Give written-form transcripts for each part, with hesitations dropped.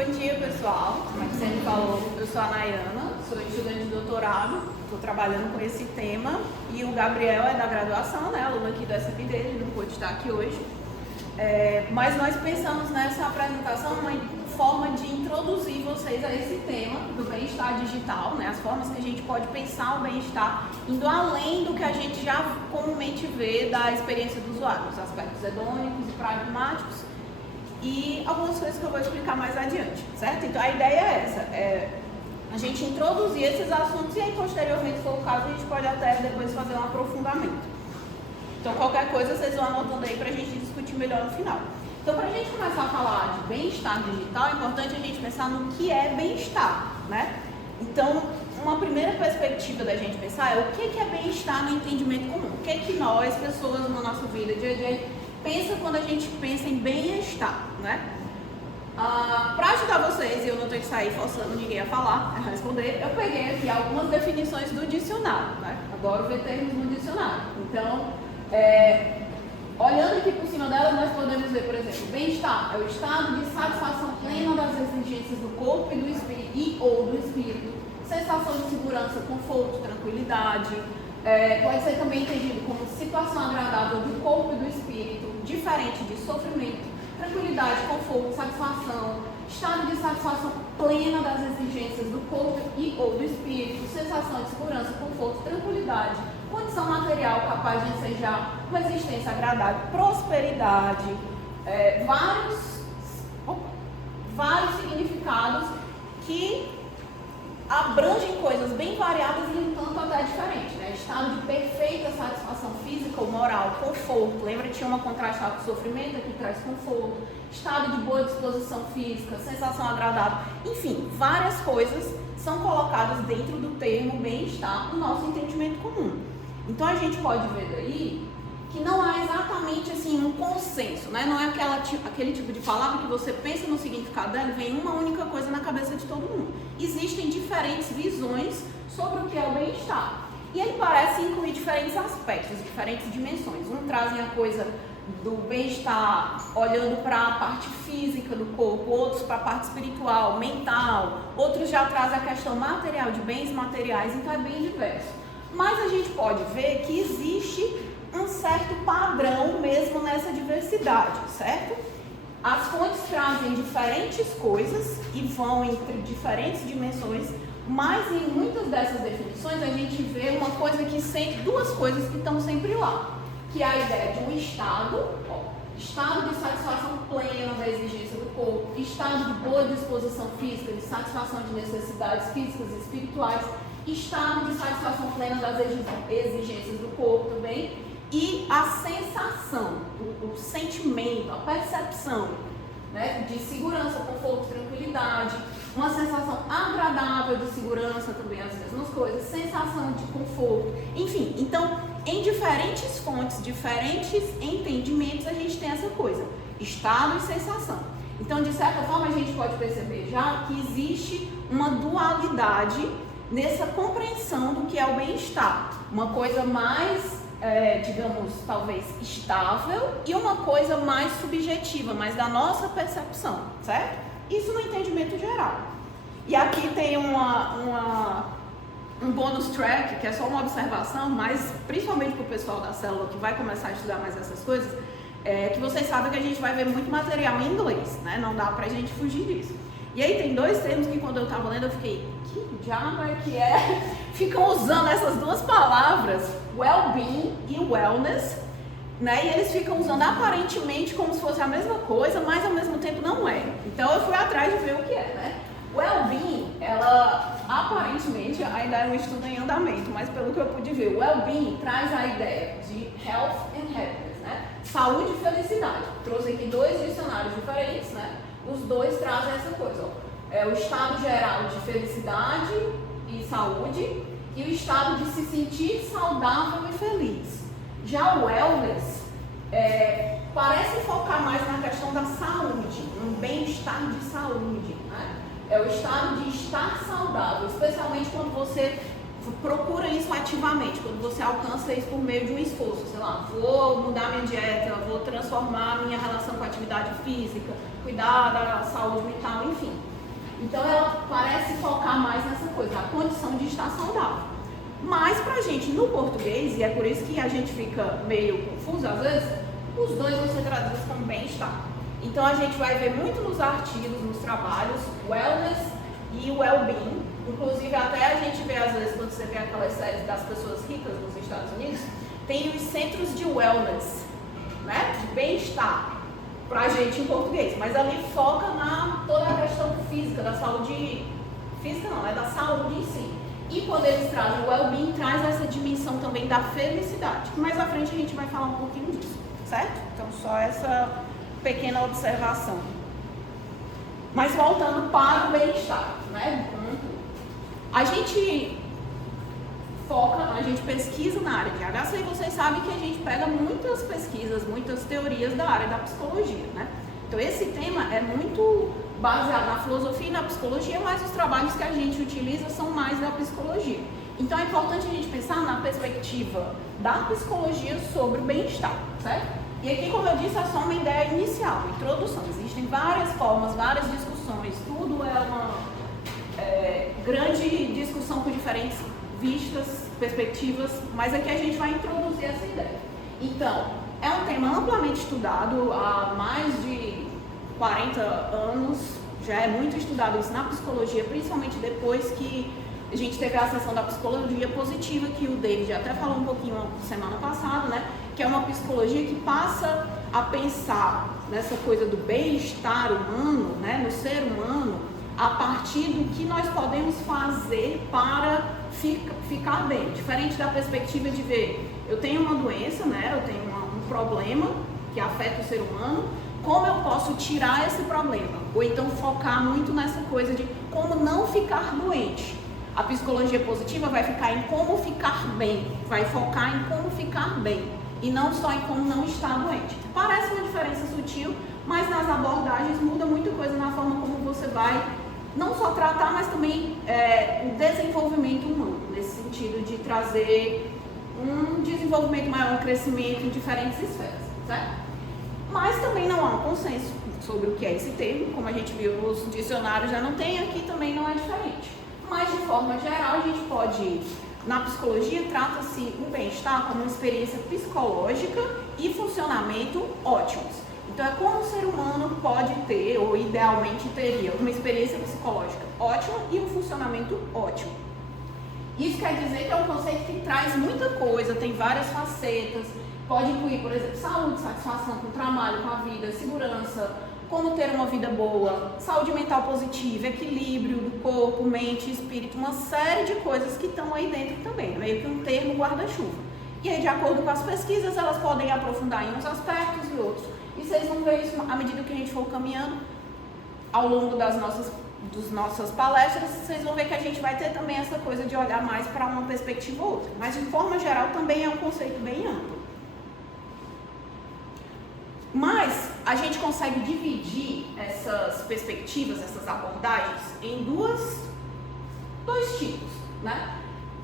Bom dia, pessoal. Como a Gisele falou, eu sou a Nayana, sou estudante de doutorado, estou trabalhando com esse tema e o Gabriel é da graduação, né, aluno aqui do SPD, ele não pôde estar aqui hoje. Mas nós pensamos nessa apresentação uma forma de introduzir vocês a esse tema do bem-estar digital, né, as formas que a gente pode pensar o bem-estar indo além do que a gente já comumente vê da experiência do usuário, os aspectos hedônicos e pragmáticos, e algumas coisas que eu vou explicar mais adiante, certo? Então a ideia é essa, a gente introduzir esses assuntos e aí posteriormente, se for o caso, a gente pode até depois fazer um aprofundamento. Então qualquer coisa vocês vão anotando aí pra gente discutir melhor no final. Então para a gente começar a falar de bem-estar digital, é importante a gente pensar no que é bem-estar, né? Então uma primeira perspectiva da gente pensar é o que é bem-estar no entendimento comum, o que nós, pessoas na nossa vida dia a dia, pensa quando a gente pensa em bem-estar, né? Para ajudar vocês, e eu não tenho que sair forçando ninguém a falar, a responder, eu peguei aqui algumas definições do dicionário, né? Adoro ver termos no dicionário. Então, olhando aqui por cima dela, nós podemos ver, por exemplo, bem-estar é o estado de satisfação plena das exigências do corpo e do espírito, ou do espírito, sensação de segurança, conforto, tranquilidade. Pode ser também entendido como situação agradável do corpo e do espírito, diferente de sofrimento, tranquilidade, conforto, satisfação, estado de satisfação plena das exigências do corpo e ou do espírito, sensação de segurança, conforto, tranquilidade, condição material capaz de ensejar uma existência agradável, prosperidade, vários significados que abrangem coisas bem variadas e um tanto até diferentes, né? Estado de perfeita satisfação física ou moral, conforto, lembra que tinha uma contrastada com sofrimento, aqui traz conforto, estado de boa disposição física, sensação agradável, enfim, várias coisas são colocadas dentro do termo bem-estar no nosso entendimento comum. Então a gente pode ver daí que não há exatamente assim um consenso, né? Não é aquele tipo de palavra que você pensa no significado dela e vem uma única coisa na cabeça de todo mundo. Existem diferentes visões sobre o que é o bem-estar. E ele parece incluir diferentes aspectos, diferentes dimensões. Um trazem a coisa do bem-estar olhando para a parte física do corpo, outros para a parte espiritual, mental, outros já trazem a questão material, de bens materiais, então é bem diverso. Mas a gente pode ver que existe um certo padrão mesmo nessa diversidade, certo? As fontes trazem diferentes coisas e vão entre diferentes dimensões, mas em muitas dessas definições a gente vê uma coisa que sempre, duas coisas que estão sempre lá, que é a ideia de um estado de satisfação plena da exigência do corpo, estado de boa disposição física, de satisfação de necessidades físicas e espirituais, estado de satisfação plena das exigências do corpo também, e a sensação, o sentimento, a percepção, né, de segurança, conforto, tranquilidade, uma sensação agradável de segurança também, as mesmas coisas, sensação de conforto, enfim. Então, em diferentes fontes, diferentes entendimentos, a gente tem essa coisa, estado e sensação. Então, de certa forma, a gente pode perceber já que existe uma dualidade nessa compreensão do que é o bem-estar, uma coisa mais digamos, talvez estável e uma coisa mais subjetiva, mais da nossa percepção, certo? Isso no entendimento geral. E aqui tem um bonus track, que é só uma observação, mas principalmente para o pessoal da célula que vai começar a estudar mais essas coisas, que vocês sabem que a gente vai ver muito material em inglês, né? Não dá pra gente fugir disso. E aí tem dois termos que quando eu estava lendo eu fiquei, que diabo é que é? Ficam usando essas duas palavras, well-being e wellness, né? E eles ficam usando aparentemente como se fosse a mesma coisa, mas ao mesmo tempo não é. Então eu fui atrás de ver o que é, né? Well-being, ela aparentemente ainda é um estudo em andamento, mas pelo que eu pude ver, well-being traz a ideia de health and happiness, né? Saúde e felicidade. Trouxe aqui dois dicionários diferentes, né? Os dois trazem essa coisa, ó. O estado geral de felicidade e saúde e o estado de se sentir saudável e feliz. Já o wellness parece focar mais na questão da saúde, um bem-estar de saúde, né? É o estado de estar saudável, especialmente quando você procura isso ativamente, quando você alcança isso por meio de um esforço, sei lá, vou mudar minha dieta, vou transformar minha relação com a atividade física, cuidar da saúde mental, enfim. Então ela parece focar mais nessa coisa, a condição de estar saudável. Mas pra gente no português, e é por isso que a gente fica meio confuso às vezes, os dois vão ser traduzidos como bem-estar. Então a gente vai ver muito nos artigos, nos trabalhos, wellness e well-being. Inclusive até a gente vê às vezes, quando você vê aquelas séries das pessoas ricas nos Estados Unidos, tem os centros de wellness, né? De bem-estar, pra gente em português. Mas ali foca na toda a questão física, da saúde, física não, é da saúde em si. E quando eles trazem o well-being, traz essa dimensão também da felicidade. Mais à frente a gente vai falar um pouquinho disso, certo? Então só essa pequena observação. Mas voltando para o bem-estar, né? A gente foca, a gente pesquisa na área de HC e vocês sabem que a gente pega muitas pesquisas, muitas teorias da área da psicologia, né? Então esse tema é muito baseado na filosofia e na psicologia, mas os trabalhos que a gente utiliza são mais da psicologia. Então é importante a gente pensar na perspectiva da psicologia sobre o bem-estar, certo? E aqui, como eu disse, é só uma ideia inicial, introdução. Existem várias formas, várias discussões, tudo é uma grande discussão com diferentes vistas, perspectivas, mas aqui a gente vai introduzir essa ideia. Então, é um tema amplamente estudado há mais de 40 anos, já é muito estudado isso na psicologia, principalmente depois que a gente teve a sessão da psicologia positiva, que o David até falou um pouquinho semana passada, né? Que é uma psicologia que passa a pensar nessa coisa do bem-estar humano, né? No ser humano, a partir do que nós podemos fazer para ficar bem. Diferente da perspectiva de ver, eu tenho uma doença, né? Eu tenho um problema que afeta o ser humano, como eu posso tirar esse problema? Ou então focar muito nessa coisa de como não ficar doente. A psicologia positiva vai ficar em como ficar bem, vai focar em como ficar bem e não só em como não estar doente. Parece uma diferença sutil, mas nas abordagens muda muita coisa na forma como você vai não só tratar, mas também o desenvolvimento humano, nesse sentido de trazer um desenvolvimento maior, um crescimento em diferentes esferas, certo? Mas também não há um consenso sobre o que é esse termo, como a gente viu nos dicionários já não tem, aqui também não é diferente. Mas de forma geral a gente pode, na psicologia trata-se o bem-estar como uma experiência psicológica e funcionamento ótimos. Então é como o ser humano pode ter, ou idealmente teria, uma experiência psicológica ótima e um funcionamento ótimo. Isso quer dizer que é um conceito que traz muita coisa, tem várias facetas, pode incluir, por exemplo, saúde, satisfação com o trabalho, com a vida, segurança, como ter uma vida boa, saúde mental positiva, equilíbrio do corpo, mente, espírito, uma série de coisas que estão aí dentro também, meio que um termo guarda-chuva. E aí, de acordo com as pesquisas, elas podem aprofundar em uns aspectos e outros. E vocês vão ver isso à medida que a gente for caminhando ao longo das nossas palestras, vocês vão ver que a gente vai ter também essa coisa de olhar mais para uma perspectiva ou outra. Mas, de forma geral, também é um conceito bem amplo. Mas a gente consegue dividir essas perspectivas, essas abordagens em dois tipos, né?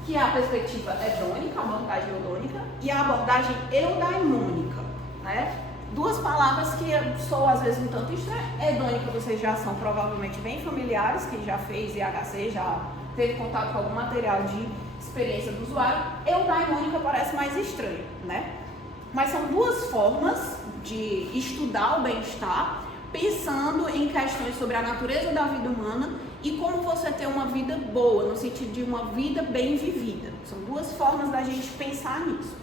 Que é a perspectiva hedônica, a abordagem hedônica, e a abordagem eudaimônica, né? Duas palavras que soam às vezes um tanto estranhas. Hedônica vocês já são provavelmente bem familiares, quem já fez IHC, já teve contato com algum material de experiência do usuário. Eudaimônica parece mais estranho, né? Mas são duas formas de estudar o bem-estar, pensando em questões sobre a natureza da vida humana e como você ter uma vida boa, no sentido de uma vida bem vivida. São duas formas da gente pensar nisso.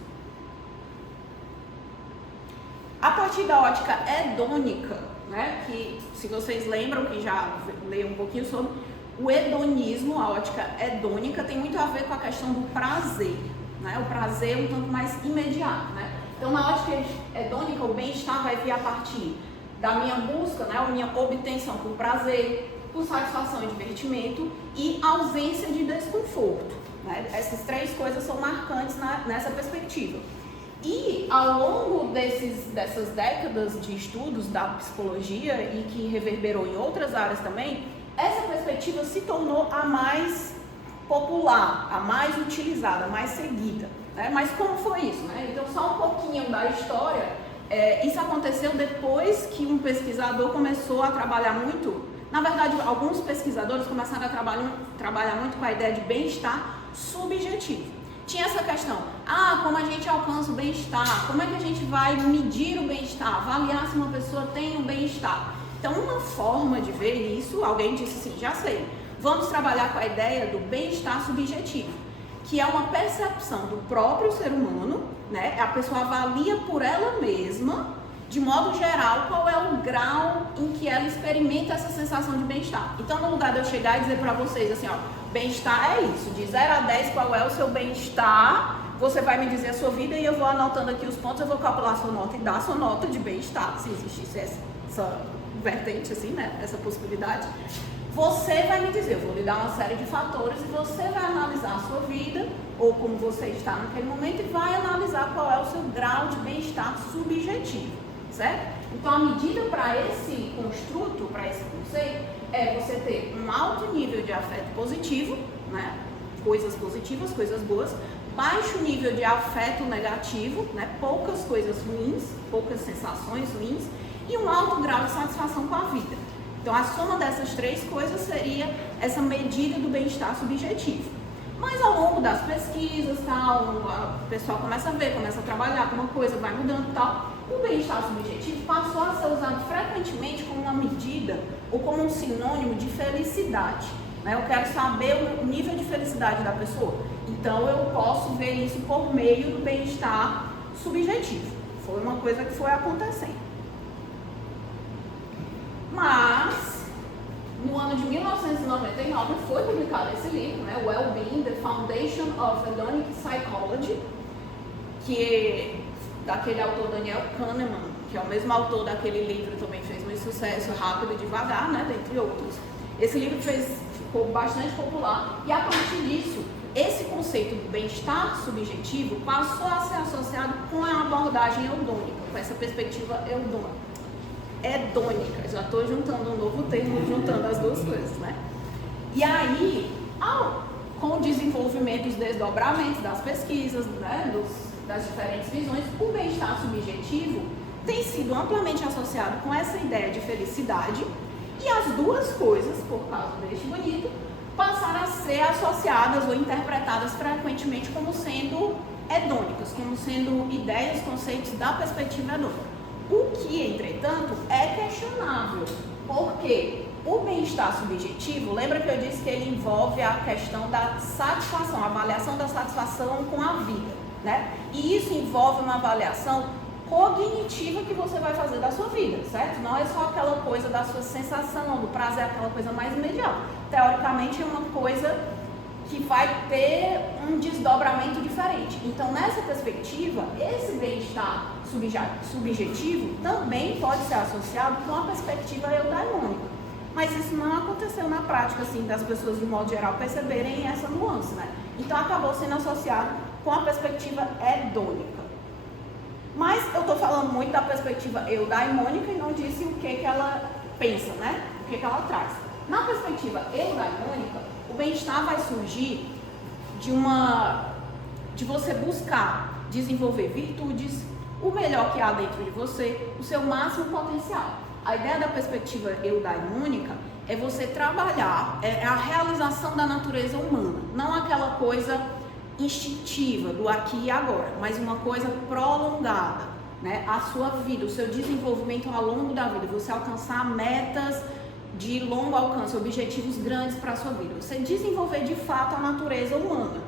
A partir da ótica hedônica, né, que se vocês lembram, que já leram um pouquinho sobre, o hedonismo, a ótica hedônica, tem muito a ver com a questão do prazer, né? O prazer é um tanto mais imediato, né? Então, na ótica hedônica, o bem-estar vai vir a partir da minha busca, né, a minha obtenção por prazer, por satisfação e divertimento e ausência de desconforto, né? Essas três coisas são marcantes nessa perspectiva. E ao longo dessas décadas de estudos da psicologia e que reverberou em outras áreas também, essa perspectiva se tornou a mais popular, a mais utilizada, a mais seguida. Né? Mas como foi isso? Né? Então, só um pouquinho da história. Isso aconteceu depois que um pesquisador começou a trabalhar muito Na verdade, alguns pesquisadores começaram a trabalhar muito com a ideia de bem-estar subjetivo. Tinha essa questão, como a gente alcança o bem-estar, como é que a gente vai medir o bem-estar, avaliar se uma pessoa tem um bem-estar. Então, uma forma de ver isso, alguém disse assim, já sei, vamos trabalhar com a ideia do bem-estar subjetivo, que é uma percepção do próprio ser humano, né? A pessoa avalia por ela mesma, de modo geral, qual é o grau em que ela experimenta essa sensação de bem-estar. Então, no lugar de eu chegar e dizer para vocês assim, bem-estar é isso, de 0 a 10 qual é o seu bem-estar, você vai me dizer a sua vida e eu vou anotando aqui os pontos, eu vou calcular a sua nota e dar a sua nota de bem-estar, se existisse essa vertente assim, né, essa possibilidade. Você vai me dizer, eu vou lhe dar uma série de fatores e você vai analisar a sua vida, ou como você está naquele momento, e vai analisar qual é o seu grau de bem-estar subjetivo, certo? Então, a medida para esse construto, para esse conceito, é você ter um alto nível de afeto positivo, né? Coisas positivas, coisas boas, baixo nível de afeto negativo, né? Poucas coisas ruins, poucas sensações ruins, e um alto grau de satisfação com a vida. Então, a soma dessas três coisas seria essa medida do bem-estar subjetivo. Mas ao longo das pesquisas, o pessoal começa a ver, começa a trabalhar com uma coisa, vai mudando e tal. O bem-estar subjetivo passou a ser usado frequentemente como uma medida ou como um sinônimo de felicidade, né? Eu quero saber o nível de felicidade da pessoa. Então, eu posso ver isso por meio do bem-estar subjetivo. Foi uma coisa que foi acontecendo. Mas, no ano de 1999, foi publicado esse livro, né? Well-Being, The Foundation of Hedonic Psychology, que daquele autor Daniel Kahneman, que é o mesmo autor daquele livro, também fez muito sucesso, Rápido e Devagar, né? Dentre outros. Esse livro ficou bastante popular e, a partir disso, esse conceito do bem-estar subjetivo passou a ser associado com a abordagem eudônica, com essa perspectiva hedônica. Já estou juntando um novo termo, juntando as duas coisas, né? E aí, com o desenvolvimento dos desdobramentos das pesquisas, né, das diferentes visões, o bem-estar subjetivo tem sido amplamente associado com essa ideia de felicidade, e as duas coisas, por causa deste bonito, passaram a ser associadas ou interpretadas frequentemente como sendo hedônicas, como sendo ideias, conceitos da perspectiva hedônica. O que, entretanto, é questionável, porque o bem-estar subjetivo, lembra que eu disse que ele envolve a questão da satisfação, a avaliação da satisfação com a vida, né? E isso envolve uma avaliação cognitiva que você vai fazer da sua vida, certo? Não é só aquela coisa da sua sensação, do prazer, aquela coisa mais imediata. Teoricamente, é uma coisa que vai ter um desdobramento diferente. Então, nessa perspectiva, esse bem-estar subjetivo também pode ser associado com a perspectiva eudaimônica. Mas isso não aconteceu na prática, assim, das pessoas, de modo geral, perceberem essa nuance, né? Então, acabou sendo associado com a perspectiva hedônica. Mas eu estou falando muito da perspectiva eudaimônica e não disse o que ela pensa, né? O que ela traz. Na perspectiva eudaimônica, o bem-estar vai surgir de você buscar desenvolver virtudes, o melhor que há dentro de você, o seu máximo potencial. A ideia da perspectiva eudaimônica é você trabalhar, é a realização da natureza humana, não aquela coisa instintiva do aqui e agora, mas uma coisa prolongada, né? A sua vida, o seu desenvolvimento ao longo da vida, você alcançar metas de longo alcance, objetivos grandes para a sua vida, você desenvolver de fato a natureza humana.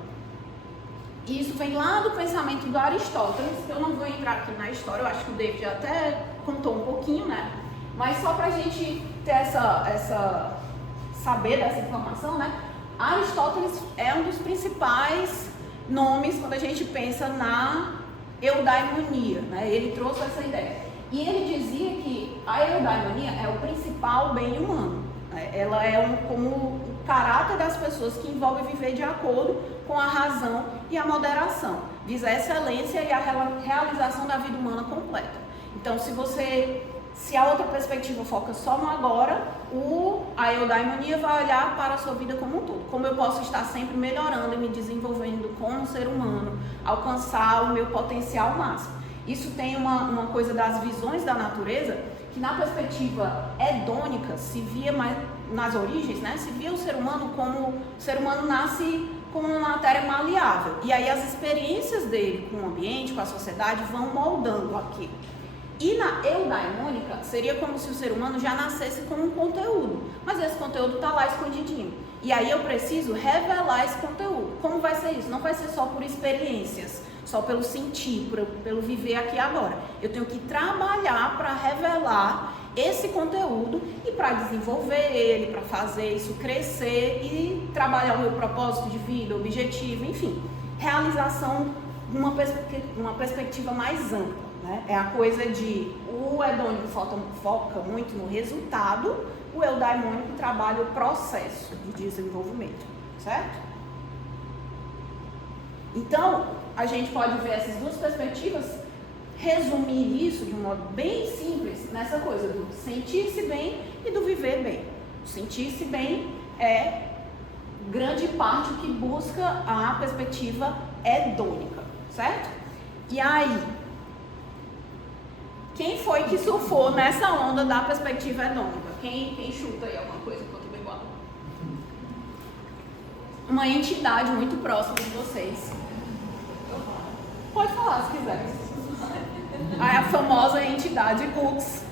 Isso vem lá do pensamento do Aristóteles, que eu não vou entrar aqui na história, eu acho que o David até contou um pouquinho, né? Mas só para a gente ter saber dessa informação, né? Aristóteles é um dos principais nomes quando a gente pensa na eudaimonia, né? Ele trouxe essa ideia. E ele dizia que a eudaimonia é o principal bem humano, né? Ela é como o caráter das pessoas que envolve viver de acordo com a razão e a moderação, visa a excelência e a realização da vida humana completa. Então, se a outra perspectiva foca só no agora, a eudaimonia vai olhar para a sua vida como um todo. Como eu posso estar sempre melhorando e me desenvolvendo como ser humano, alcançar o meu potencial máximo. Isso tem uma coisa das visões da natureza, que na perspectiva hedônica se via mais nas origens, né, se via o ser humano como, o ser humano nasce como uma matéria maleável, e aí as experiências dele com o ambiente, com a sociedade, vão moldando aquilo. E na eudaimônica, seria como se o ser humano já nascesse com um conteúdo, mas esse conteúdo está lá escondidinho. E aí eu preciso revelar esse conteúdo. Como vai ser isso? Não vai ser só por experiências, só pelo sentir, pelo viver aqui e agora. Eu tenho que trabalhar para revelar esse conteúdo e para desenvolver ele, para fazer isso crescer e trabalhar o meu propósito de vida, objetivo, enfim. Realização de uma perspectiva mais ampla. Né? É a coisa de o hedônico foca muito no resultado, o eudaimônico trabalha o processo de desenvolvimento, certo? Então, a gente pode ver essas duas perspectivas, resumir isso de um modo bem simples nessa coisa do sentir-se bem e do viver bem. O sentir-se bem é grande parte que busca a perspectiva hedônica, certo? E aí, quem foi que surfou nessa onda da perspectiva hedônica? Quem chuta aí alguma coisa enquanto eu bebo água? Uma entidade muito próxima de vocês. Pode falar se quiser. A famosa entidade UX,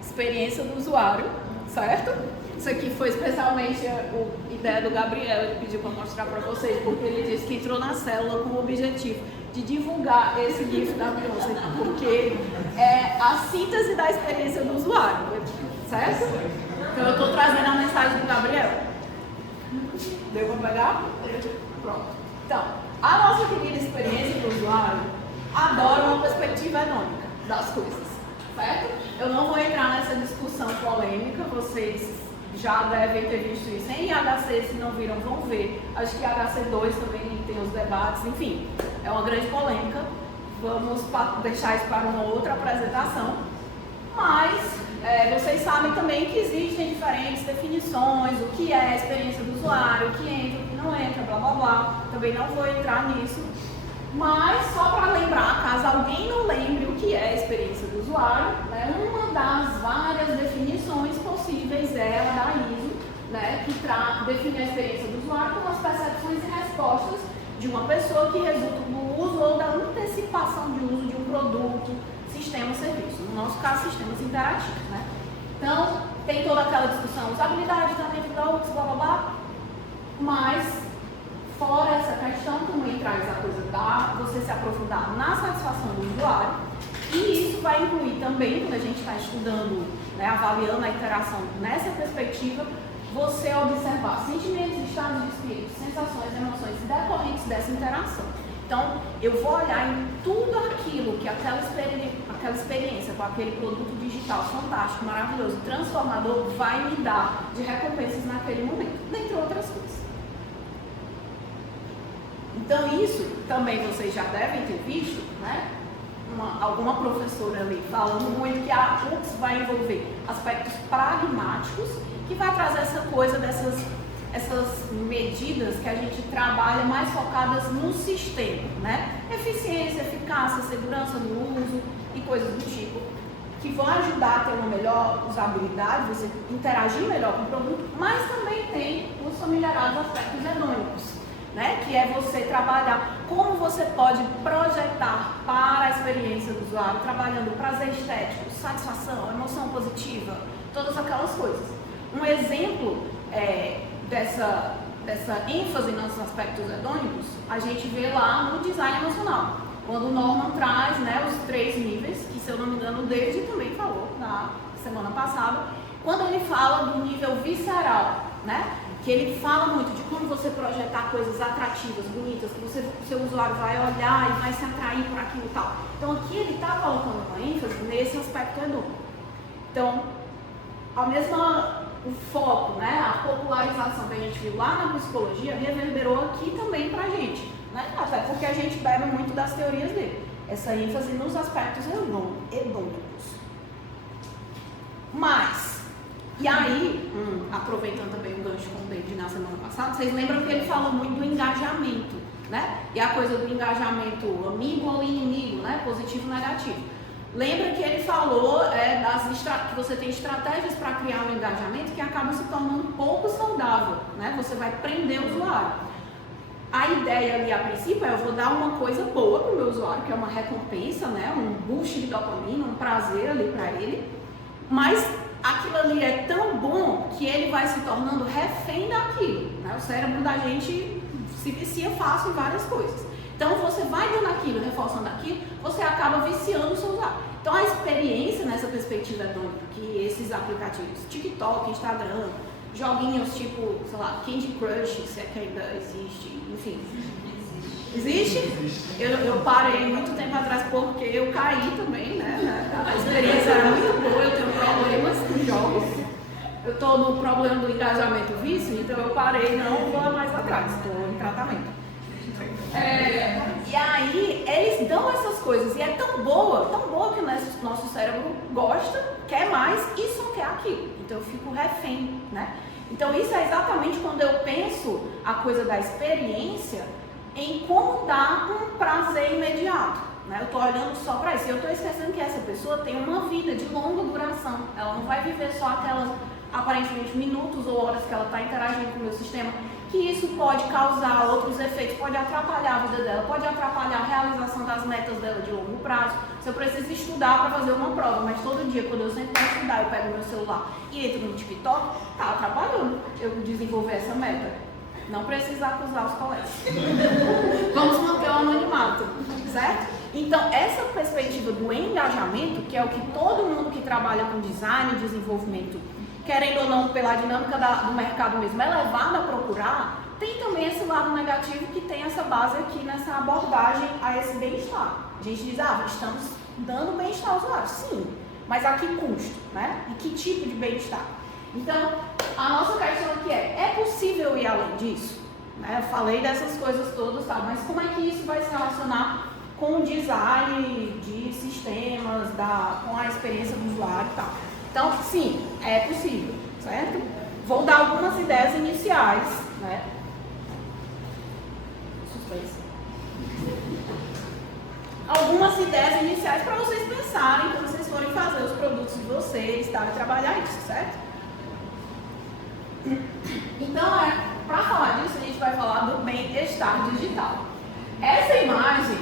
experiência do usuário, certo? Isso aqui foi especialmente a ideia do Gabriel, ele pediu para mostrar para vocês, porque ele disse que entrou na célula com o objetivo de divulgar esse GIF da Beyoncé, porque é a síntese da experiência do usuário, certo? Então eu estou trazendo a mensagem do Gabriel. Deu para pegar? Pronto. Então, a nossa querida experiência do usuário adora uma perspectiva hedônica das coisas, certo? Eu não vou entrar nessa discussão polêmica, vocês já devem ter visto isso em IHC, se não viram, vão ver. Acho que IHC2 também tem os debates, enfim, é uma grande polêmica. Vamos deixar isso para uma outra apresentação. Mas vocês sabem também que existem diferentes definições, o que é a experiência do usuário, o que entra, o que não entra, blá blá blá. Também não vou entrar nisso. Mas só para lembrar, caso alguém não lembre o que é a experiência do usuário, né, uma das várias definições possíveis é a da ISO, né, que define a experiência do usuário como as percepções e respostas de uma pessoa que resultam do uso ou da antecipação de uso de um produto, sistema ou serviço. No nosso caso, sistemas interativos. Né? Então, tem toda aquela discussão, usabilidade, tratamento da UX, blá blá blá, mas fora essa questão, também traz a coisa da você se aprofundar na satisfação do usuário, e isso vai incluir também, quando a gente está estudando, né, avaliando a interação nessa perspectiva, você observar sentimentos, estados de espírito, sensações, emoções decorrentes dessa interação. Então, eu vou olhar em tudo aquilo que aquela experiência com aquele produto digital fantástico, maravilhoso, transformador, vai me dar de recompensas naquele momento, dentre outras coisas. Então isso também vocês já devem ter visto, né? Alguma professora ali falando muito que a UX vai envolver aspectos pragmáticos, que vai trazer essa coisa essas medidas que a gente trabalha mais focadas no sistema, né? Eficiência, eficácia, segurança no uso e coisas do tipo, que vão ajudar a ter uma melhor usabilidade, você interagir melhor com o produto, mas também tem os famigerados aspectos hedônicos. Né, que é você trabalhar como você pode projetar para a experiência do usuário, trabalhando prazer estético, satisfação, emoção positiva, todas aquelas coisas. Um exemplo dessa ênfase nos aspectos hedônicos, a gente vê lá no design emocional, quando o Norman traz, né, os 3 níveis, que se eu não me engano o David também falou na semana passada, quando ele fala do nível visceral, né? Que ele fala muito de como você projetar coisas atrativas, bonitas, que o seu usuário vai olhar e vai se atrair por aquilo e tal. Então aqui ele está colocando uma ênfase nesse aspecto hedônico. Então, o foco, né, a popularização que a gente viu lá na psicologia reverberou aqui também pra gente, né? Até porque a gente bebe muito das teorias dele. Essa ênfase nos aspectos hedônicos. Mas, e aí, aproveitando também o gancho com o David na semana passada, vocês lembram que ele falou muito do engajamento, né? E a coisa do engajamento amigo ou inimigo, né? Positivo e negativo. Lembra que ele falou que você tem estratégias para criar um engajamento que acaba se tornando pouco saudável, né? Você vai prender o usuário. A ideia ali, a princípio, é eu vou dar uma coisa boa para o meu usuário, que é uma recompensa, né? Um boost de dopamina, um prazer ali para ele, mas aquilo ali é tão bom que ele vai se tornando refém daquilo, né? O cérebro da gente se vicia fácil em várias coisas. Então, você vai dando aquilo, reforçando aquilo, você acaba viciando o seu usuário. Então, a experiência nessa perspectiva é doida, porque esses aplicativos, TikTok, Instagram, joguinhos tipo, sei lá, Candy Crush, se é que ainda existe, enfim. Existe? Eu parei muito tempo atrás porque eu caí também, né? A experiência era muito boa, eu tenho problemas com jogos. Eu estou no problema do engajamento vício, então eu parei, não vou mais atrás, estou em tratamento. E aí, eles dão essas coisas e é tão boa que o nosso cérebro gosta, quer mais e só quer aquilo. Então eu fico refém, né? Então isso é exatamente quando eu penso a coisa da experiência em como dar um prazer imediato, né? Eu estou olhando só para isso e eu estou esquecendo que essa pessoa tem uma vida de longa duração. Ela não vai viver só aquelas aparentemente minutos ou horas que ela está interagindo com o meu sistema, que isso pode causar outros efeitos, pode atrapalhar a vida dela, pode atrapalhar a realização das metas dela de longo prazo. Se eu preciso estudar para fazer uma prova, mas todo dia quando eu sento para estudar, eu pego meu celular e entro no TikTok, está atrapalhando eu desenvolver essa meta. Não precisa acusar os colegas. Vamos manter o anonimato, certo? Então, essa perspectiva do engajamento, que é o que todo mundo que trabalha com design e desenvolvimento, querendo ou não, pela dinâmica do mercado mesmo, é levado a procurar, tem também esse lado negativo que tem essa base aqui nessa abordagem a esse bem-estar. A gente diz, estamos dando bem-estar ao usuário. Sim, mas a que custo, né? E que tipo de bem-estar? Então, a nossa questão aqui é possível ir além disso? Né? Eu falei dessas coisas todas, tá? Mas como é que isso vai se relacionar com o design de sistemas, com a experiência do usuário e tal? Então, sim, é possível, certo? Vou dar algumas ideias iniciais, né? Suspense. Algumas ideias iniciais para vocês pensarem quando vocês forem fazer os produtos de vocês, tá? E trabalhar isso, certo? Então, para falar disso, a gente vai falar do bem-estar digital. Essa imagem,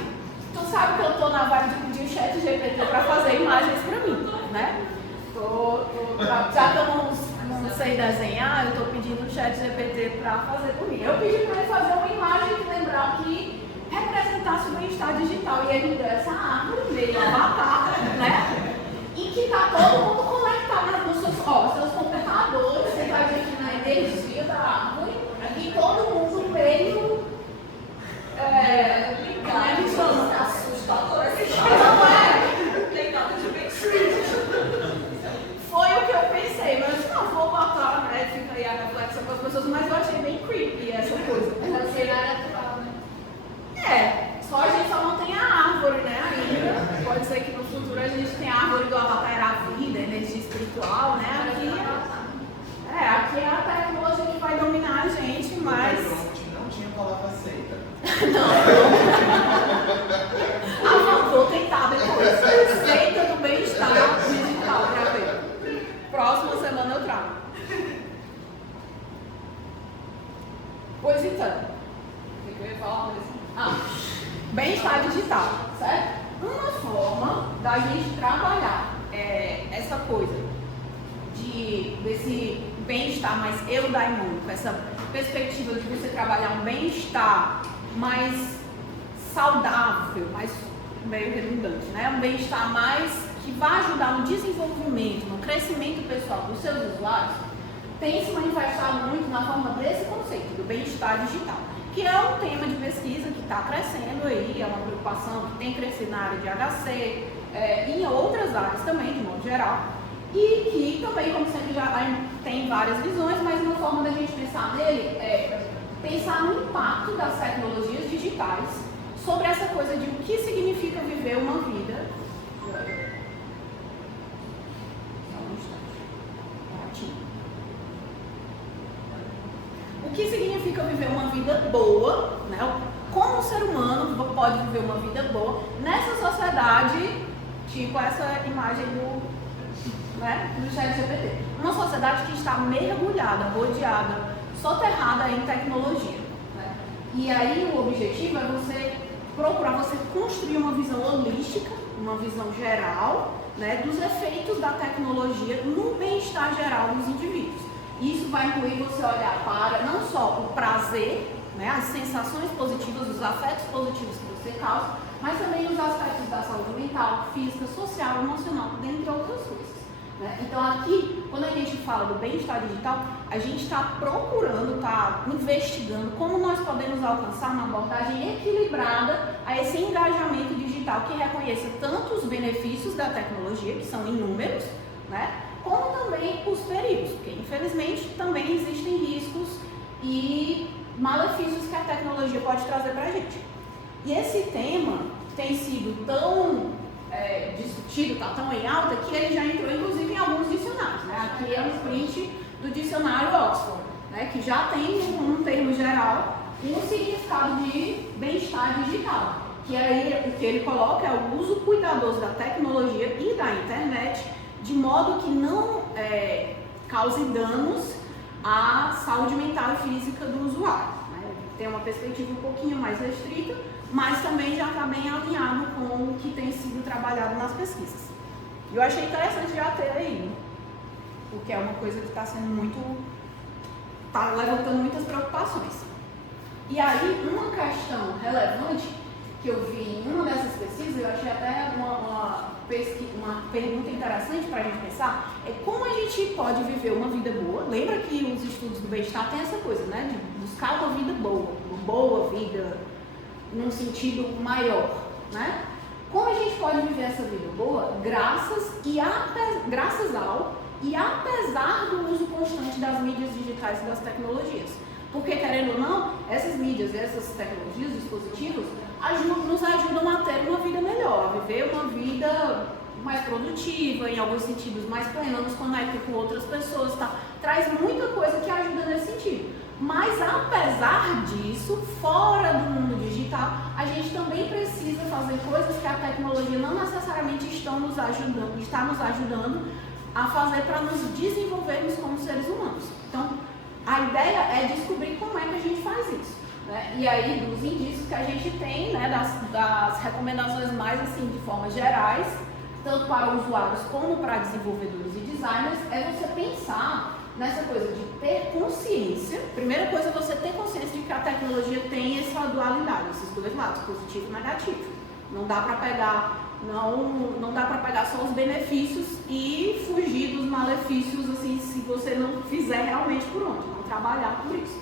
tu sabe que eu estou na vibe de pedir o ChatGPT para fazer imagens para mim, né? Já que eu não sei desenhar, eu estou pedindo o ChatGPT para fazer comigo. Eu pedi para ele fazer uma imagem que lembrar que representasse o bem-estar digital. E ele deu essa árvore, veio avatar, né? E que está todo mundo conectado nos seus computadores. Você vai ver aqui na energia da árvore. E todo mundo meio. Assustador. Não é? Tem nada de bem. Foi o que eu pensei, mas eu disse, não, vou botar, né, fica aí a reflexão com as pessoas, mas eu achei bem creepy essa coisa. Mas você não é natural, né? Só a gente só não tem a árvore, né, ainda. Pode ser que no futuro a gente tenha a árvore do avatar a vida, energia espiritual, né, aqui é a tecnologia que vai dominar a gente, mas... Não tinha palavra aceita. Vou tentar depois. Seita do bem-estar digital, pra ver. Próxima semana eu trago. Pois então. O que eu ia falar mesmo? Bem-estar digital, certo? Uma forma da gente trabalhar essa coisa desse bem-estar mais eudaimônico, essa perspectiva de você trabalhar um bem-estar mais saudável, mais meio redundante, né? Um bem-estar mais que vai ajudar no desenvolvimento, no crescimento pessoal dos seus usuários, tem se manifestado muito na forma desse conceito do bem-estar digital, que é um tema de pesquisa que está crescendo aí, é uma preocupação que tem crescido na área de HC, em outras áreas também, de modo geral, e que também, como sempre, já tem várias visões, mas uma forma da gente pensar nele é pensar no impacto das tecnologias digitais sobre essa coisa de o que significa viver uma vida. O que significa viver uma vida boa, né? Como o ser humano pode viver uma vida boa nessa sociedade Tipo essa imagem do ChatGPT. Uma sociedade que está mergulhada, rodeada, soterrada em tecnologia. Né? E aí o objetivo é você procurar construir uma visão holística, uma visão geral, né, dos efeitos da tecnologia no bem-estar geral dos indivíduos. Isso vai incluir você olhar para não só o prazer, né, as sensações positivas, os afetos positivos que você causa, mas também os aspectos da saúde mental, física, social, emocional, dentre outras coisas. Né? Então aqui, quando a gente fala do bem-estar digital, a gente está procurando, está investigando como nós podemos alcançar uma abordagem equilibrada a esse engajamento digital que reconheça tanto os benefícios da tecnologia, que são inúmeros, né, como também os perigos, porque infelizmente também existem riscos e malefícios que a tecnologia pode trazer para a gente. E esse tema tem sido tão discutido, está tão em alta, que ele já entrou inclusive em alguns dicionários. Né? Aqui é um print do dicionário Oxford, né? Que já tem, num termo geral, um significado de bem-estar digital. Que aí o que ele coloca é o uso cuidadoso da tecnologia e da internet, de modo que não cause danos à saúde mental e física do usuário. Né? Tem uma perspectiva um pouquinho mais restrita, mas também já está bem alinhado com o que tem sido trabalhado nas pesquisas. Eu achei interessante já ter aí, porque é uma coisa que está sendo está levantando muitas preocupações. E aí, uma questão relevante que eu vi em uma dessas pesquisas, eu achei até uma pergunta interessante para a gente pensar, é como a gente pode viver uma vida boa. Lembra que os estudos do bem-estar têm essa coisa, né, de buscar uma vida boa, uma boa vida num sentido maior, né? Como a gente pode viver essa vida boa graças ao e apesar do uso constante das mídias digitais e das tecnologias. Porque, querendo ou não, essas mídias, essas tecnologias, dispositivos, nos ajudam a ter uma vida melhor, a viver uma vida mais produtiva, em alguns sentidos mais plena, nos conecta com outras pessoas, tá? Traz muita coisa que ajuda nesse sentido. Mas, apesar disso, fora do mundo digital, a gente também precisa fazer coisas que a tecnologia não necessariamente está nos ajudando a fazer para nos desenvolvermos como seres humanos. Então, a ideia é descobrir como é que a gente faz isso. Né? E aí, dos indícios que a gente tem, né, das recomendações mais assim, de formas gerais, tanto para usuários como para desenvolvedores e designers, é você pensar nessa coisa de ter consciência. Primeira coisa é você ter consciência de que a tecnologia tem essa dualidade, esses dois lados, positivo e negativo. Não dá para pegar, não dá para pegar só os benefícios e fugir dos malefícios, assim, se você não fizer realmente por onde, não trabalhar por isso.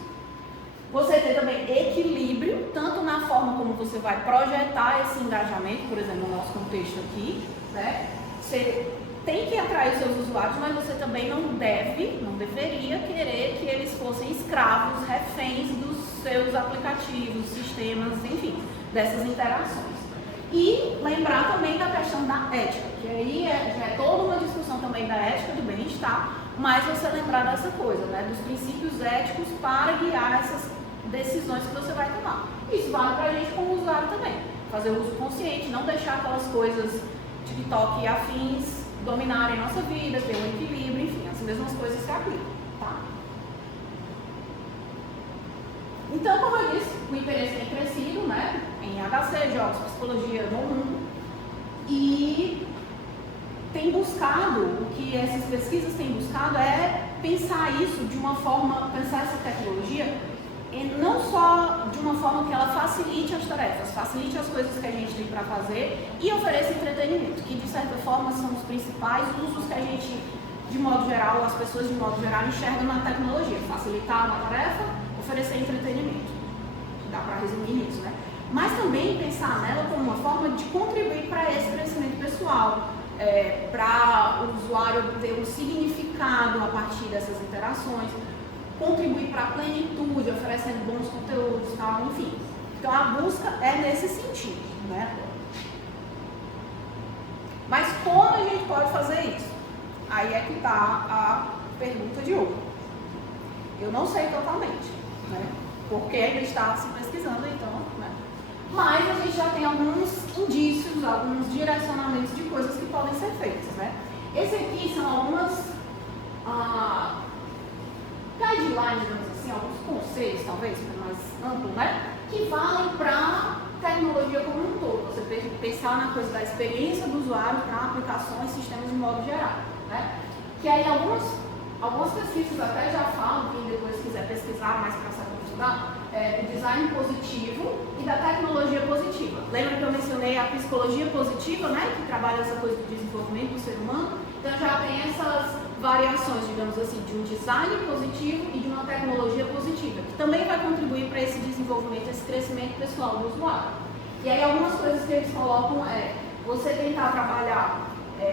Você ter também equilíbrio, tanto na forma como você vai projetar esse engajamento, por exemplo, no nosso contexto aqui, né? Você tem que atrair os seus usuários, mas você também não deveria querer que eles fossem escravos, reféns dos seus aplicativos, sistemas, enfim, dessas interações. E lembrar também da questão da ética, que aí já é toda uma discussão também da ética do bem-estar, mas você lembrar dessa coisa, né, dos princípios éticos para guiar essas decisões que você vai tomar. Isso vale pra gente como usuário também. Fazer o uso consciente, não deixar aquelas coisas TikTok e afins dominarem nossa vida, ter um equilíbrio, enfim, as mesmas coisas se aplicam, tá? Então, como eu disse, o interesse tem crescido, né, em HC, jogos, psicologia no mundo, e tem buscado, o que essas pesquisas têm buscado é pensar isso de uma forma, pensar essa tecnologia, não só de uma forma que ela facilite as tarefas, facilite as coisas que a gente tem para fazer e ofereça entretenimento, que de certa forma são os principais usos que a gente, de modo geral, as pessoas de modo geral enxergam na tecnologia, facilitar uma tarefa, oferecer entretenimento, dá para resumir nisso, né? Mas também pensar nela como uma forma de contribuir para esse crescimento pessoal, para o usuário ter um significado a partir dessas interações, contribuir para a plenitude, oferecendo bons conteúdos, tal, enfim. Então a busca é nesse sentido, né? Mas como a gente pode fazer isso? Aí é que está a pergunta de ouro. Eu não sei totalmente, né? Porque ainda está se pesquisando, então, né? Mas a gente já tem alguns indícios, alguns direcionamentos de coisas que podem ser feitas, né? Esse aqui são algumas guidelines, digamos assim, alguns conselhos, talvez, mais amplo, né? Que valem para tecnologia como um todo. Você pensar na coisa da experiência do usuário para aplicações e sistemas de modo geral, né? Que aí algumas pesquisas até já falam, quem depois quiser pesquisar mais para se aprofundar, do design positivo e da tecnologia positiva. Lembra que eu mencionei a psicologia positiva, né? Que trabalha essa coisa do desenvolvimento do ser humano? Então já tem essas variações, digamos assim, de um design positivo e de uma tecnologia positiva, que também vai contribuir para esse desenvolvimento, esse crescimento pessoal do usuário. E aí algumas coisas que eles colocam você tentar trabalhar,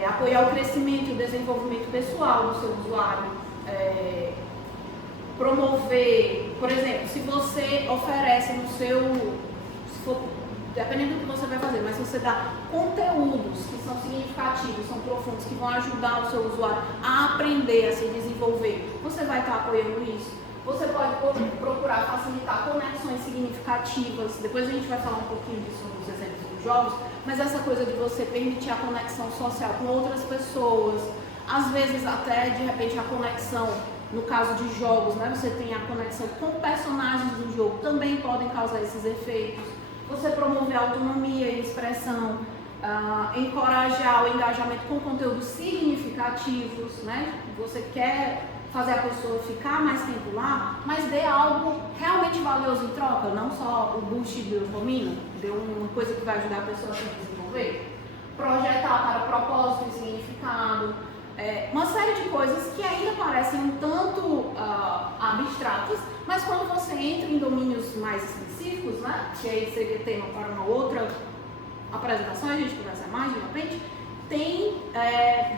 apoiar o crescimento e o desenvolvimento pessoal do seu usuário, promover, por exemplo, se você oferece no seu, dependendo do que você vai fazer, mas se você dá conteúdos que são significativos, são profundos, que vão ajudar o seu usuário a aprender, a se desenvolver, você vai estar apoiando isso. Você pode procurar facilitar conexões significativas, depois a gente vai falar um pouquinho disso nos exemplos dos jogos, mas essa coisa de você permitir a conexão social com outras pessoas, às vezes até de repente a conexão, no caso de jogos, né, você tem a conexão com personagens do jogo, também podem causar esses efeitos. Você promover a autonomia e expressão, encorajar o engajamento com conteúdos significativos, né? Você quer fazer a pessoa ficar mais tempo lá, mas dê algo realmente valioso em troca, não só o boost de dopamina, dê uma coisa que vai ajudar a pessoa a se desenvolver. Projetar para propósito e significado, uma série de coisas que ainda parecem um tanto abstratas, mas quando você entra em domínios mais específicos, né, que aí seria tema para uma outra apresentação, a gente conversa mais de repente, tem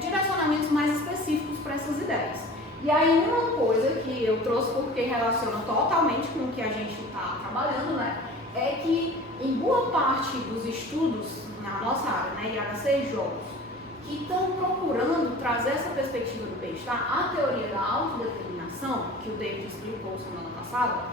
direcionamentos mais específicos para essas ideias. E aí uma coisa que eu trouxe porque relaciona totalmente com o que a gente está trabalhando, né, é que em boa parte dos estudos na nossa área, né, IHC e jogos, que estão procurando trazer essa perspectiva do bem-estar, a teoria da autodeterminação, que o David explicou semana passada,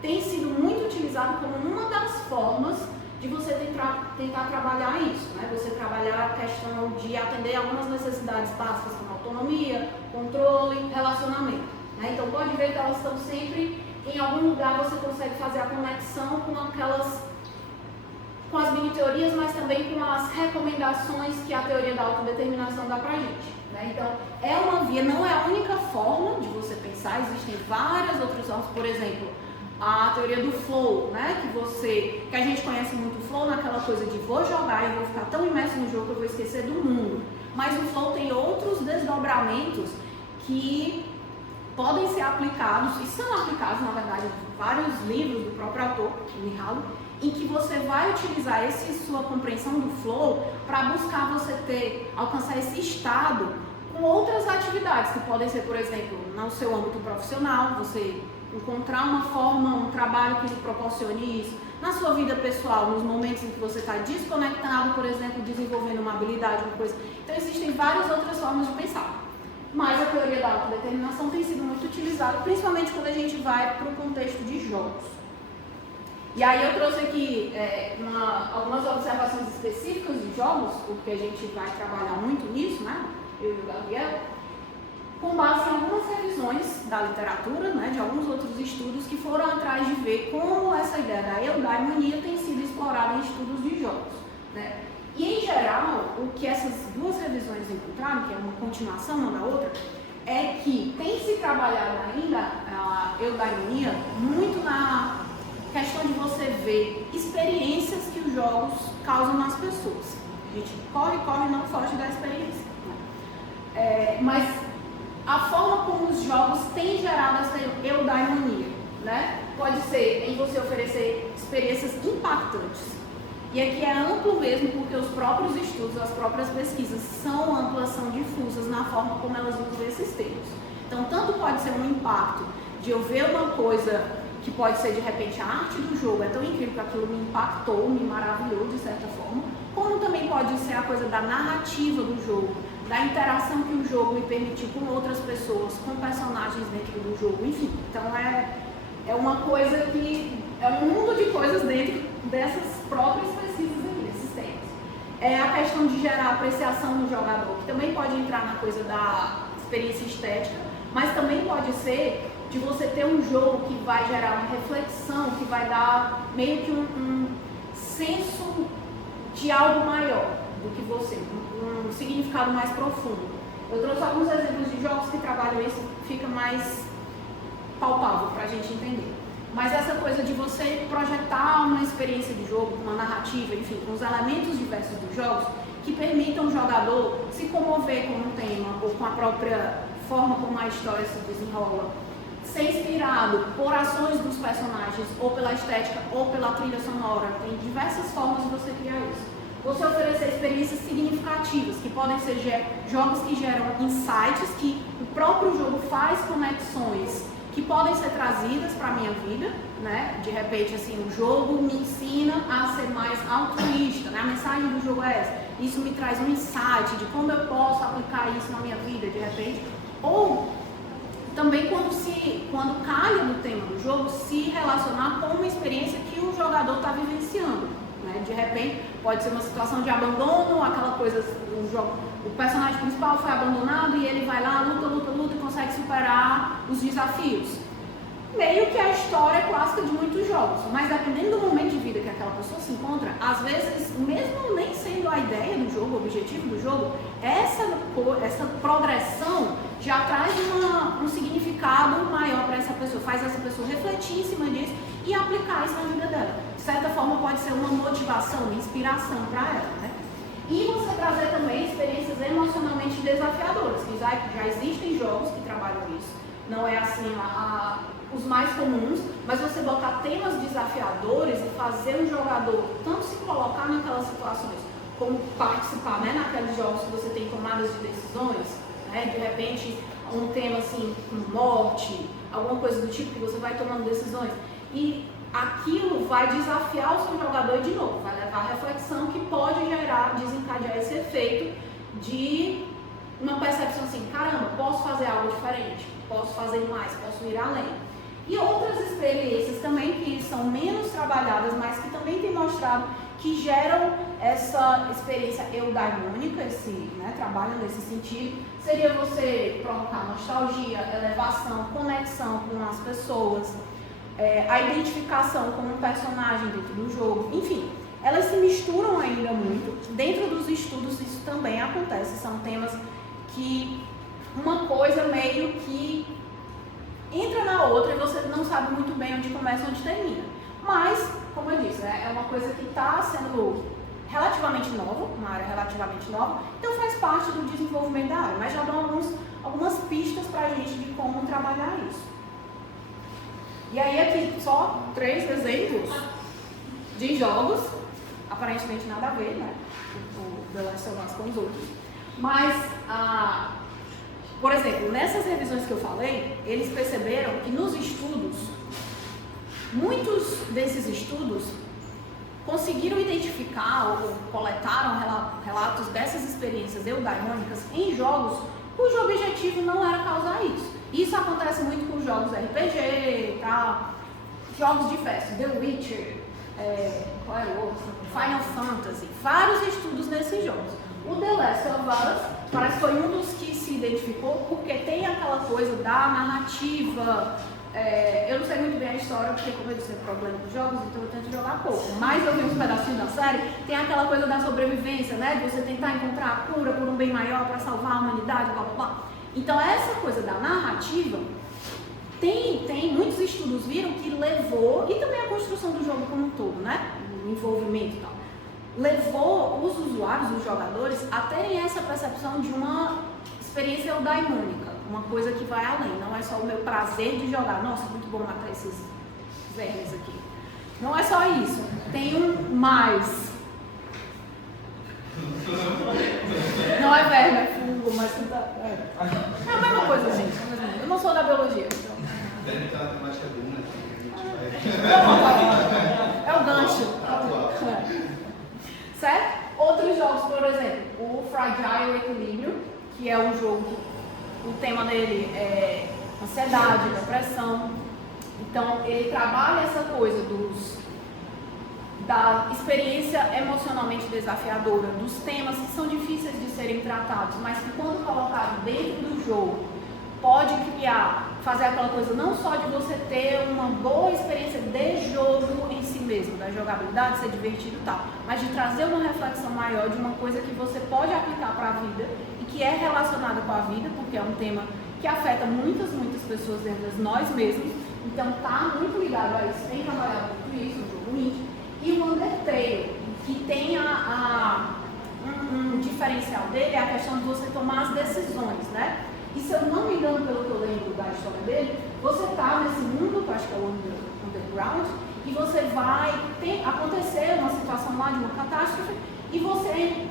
tem sido muito utilizado como uma das formas de você tentar trabalhar isso, né? Você trabalhar a questão de atender algumas necessidades básicas como autonomia, controle, relacionamento, né? Então pode ver que elas estão sempre em algum lugar, você consegue fazer a conexão com as mini-teorias, mas também com as recomendações que a teoria da autodeterminação dá pra gente, né? Então, é uma via, não é a única forma de você pensar, existem várias outras formas, por exemplo, a teoria do flow, né? Que a gente conhece muito o flow naquela coisa de vou jogar e vou ficar tão imerso no jogo que eu vou esquecer do mundo. Mas o flow tem outros desdobramentos que podem ser aplicados, e são aplicados, na verdade, em vários livros do próprio autor, Mihaly, em que você vai utilizar sua compreensão do flow para buscar alcançar esse estado com outras atividades, que podem ser, por exemplo, no seu âmbito profissional, você encontrar uma forma, um trabalho que lhe proporcione isso, na sua vida pessoal, nos momentos em que você está desconectado, por exemplo, desenvolvendo uma habilidade, uma coisa. Então existem várias outras formas de pensar. Mas a teoria da autodeterminação tem sido muito utilizada, principalmente quando a gente vai para o contexto de jogos. E aí eu trouxe aqui algumas observações específicas de jogos, porque a gente vai trabalhar muito nisso, né? Eu e o Gabriel, com base em algumas revisões da literatura, né, de alguns outros estudos que foram atrás de ver como essa ideia da eudaimonia tem sido explorada em estudos de jogos, né? E, em geral, o que essas duas revisões encontraram, que é uma continuação uma da outra, é que tem se trabalhado ainda a eudaimonia muito na questão de você ver experiências que os jogos causam nas pessoas. A gente corre, não foge da experiência, né? Mas a forma como os jogos têm gerado essa eudaimonia, né? Pode ser em você oferecer experiências impactantes. E aqui é amplo mesmo, porque os próprios estudos, as próprias pesquisas são amplas, são difusas na forma como elas usam esses termos. Então, tanto pode ser um impacto de eu ver uma coisa que pode ser, de repente, a arte do jogo, é tão incrível que aquilo me impactou, me maravilhou de certa forma, como também pode ser a coisa da narrativa do jogo, da interação que o jogo me permitiu com outras pessoas, com personagens dentro do jogo, enfim. Então, é uma coisa que é um mundo de coisas dentro dessas próprias pesquisas aqui, desses temas. É a questão de gerar apreciação no jogador, que também pode entrar na coisa da experiência estética, mas também pode ser de você ter um jogo que vai gerar uma reflexão, que vai dar meio que um senso de algo maior do que você, um significado mais profundo. Eu trouxe alguns exemplos de jogos que trabalham isso, fica mais palpável para a gente entender. Mas essa coisa de você projetar uma experiência de jogo, uma narrativa, enfim, com os elementos diversos dos jogos que permitam o jogador se comover com um tema ou com a própria forma como a história se desenrola, ser inspirado por ações dos personagens ou pela estética ou pela trilha sonora. Tem diversas formas de você criar isso. Você oferecer experiências significativas, que podem ser jogos que geram insights, que o próprio jogo faz conexões que podem ser trazidas para a minha vida, né? De repente, assim, o jogo me ensina a ser mais altruísta, né? A mensagem do jogo é essa. Isso me traz um insight de como eu posso aplicar isso na minha vida, de repente. Ou também quando calha no tema do jogo, se relacionar com uma experiência que o jogador está vivenciando, né? De repente, pode ser uma situação de abandono, aquela coisa, o personagem principal foi abandonado e ele vai lá, luta e consegue superar os desafios. Meio que a história clássica de muitos jogos, mas dependendo do momento de vida que aquela pessoa se encontra, às vezes, mesmo nem sendo a ideia do jogo, o objetivo do jogo, essa progressão já traz um significado maior para essa pessoa, faz essa pessoa refletir em cima disso e aplicar isso na vida dela. De certa forma pode ser uma motivação, uma inspiração para ela, né? E você trazer também experiências emocionalmente desafiadoras, que já existem jogos que trabalham isso. Não é assim os mais comuns, mas você botar temas desafiadores e fazer o jogador tanto se colocar naquelas situações, como participar, né, naqueles jogos que você tem tomadas de decisões, né, de repente um tema assim, morte, alguma coisa do tipo que você vai tomando decisões. E aquilo vai desafiar o seu jogador de novo, vai levar a reflexão que pode desencadear esse efeito de uma percepção assim, caramba, posso fazer algo diferente, posso fazer mais, posso ir além. E outras experiências também que são menos trabalhadas, mas que também têm mostrado que geram essa experiência eudaimônica, trabalho nesse sentido, seria você provocar nostalgia, elevação, conexão com as pessoas, a identificação com um personagem dentro do jogo, enfim, elas se misturam ainda muito. Dentro dos estudos isso também acontece, são temas que uma coisa meio que entra na outra e você não sabe muito bem onde começa e onde termina. Mas, como eu disse, é uma coisa que está sendo relativamente nova, uma área relativamente nova, então faz parte do desenvolvimento da área, mas já dão algumas pistas para a gente de como trabalhar isso. E aí aqui só 3 exemplos de jogos, aparentemente nada a ver, né? O The Last of Us com os outros. Mas, por exemplo, nessas revisões que eu falei, eles perceberam que nos estudos, muitos desses estudos conseguiram identificar ou coletaram relatos dessas experiências eudaimônicas em jogos cujo objetivo não era causar isso. Isso acontece muito com jogos RPG, tá? Jogos de festa, The Witcher, qual é o outro? Final Fantasy, vários estudos nesses jogos. O The Last of Us parece que foi um dos que se identificou porque tem aquela coisa da narrativa. Eu não sei muito bem a história, porque como eu disse, é problema dos jogos, então eu tento jogar pouco. Mas eu vi uns pedacinhos da série, tem aquela coisa da sobrevivência, né? De você tentar encontrar a cura por um bem maior para salvar a humanidade, blá blá blá. Então essa coisa da narrativa, muitos estudos viram que levou, e também a construção do jogo como um todo, né? O envolvimento e tal, levou os usuários, os jogadores, a terem essa percepção de uma experiência eudaimônica, uma coisa que vai além, não é só o meu prazer de jogar, nossa, muito bom matar esses vermes aqui. Não é só isso, tem um mais. Não é verme, é fungo, mas é a mesma coisa, gente. Eu não sou da biologia. Então. Deve estar na temática do né? É o gancho. Certo? Outros jogos, por exemplo, o Fragile Equilibrium, que é um jogo, o tema dele é ansiedade, depressão. Então, ele trabalha essa coisa da experiência emocionalmente desafiadora, dos temas que são difíceis de serem tratados, mas que quando colocado dentro do jogo, pode criar, fazer aquela coisa não só de você ter uma boa experiência de jogo em si mesmo, da jogabilidade, ser divertido e tal, mas de trazer uma reflexão maior de uma coisa que você pode aplicar para a vida e que é relacionada com a vida, porque é um tema que afeta muitas pessoas dentro de nós mesmos, então está muito ligado a isso, tem trabalhado muito isso no jogo indie, e o Undertale, que tem um diferencial dele, é a questão de você tomar as decisões, né? E se eu não me engano, pelo que eu lembro da história dele, você está nesse mundo, que eu acho que é o Underground, e você vai acontecer uma situação lá de uma catástrofe, e você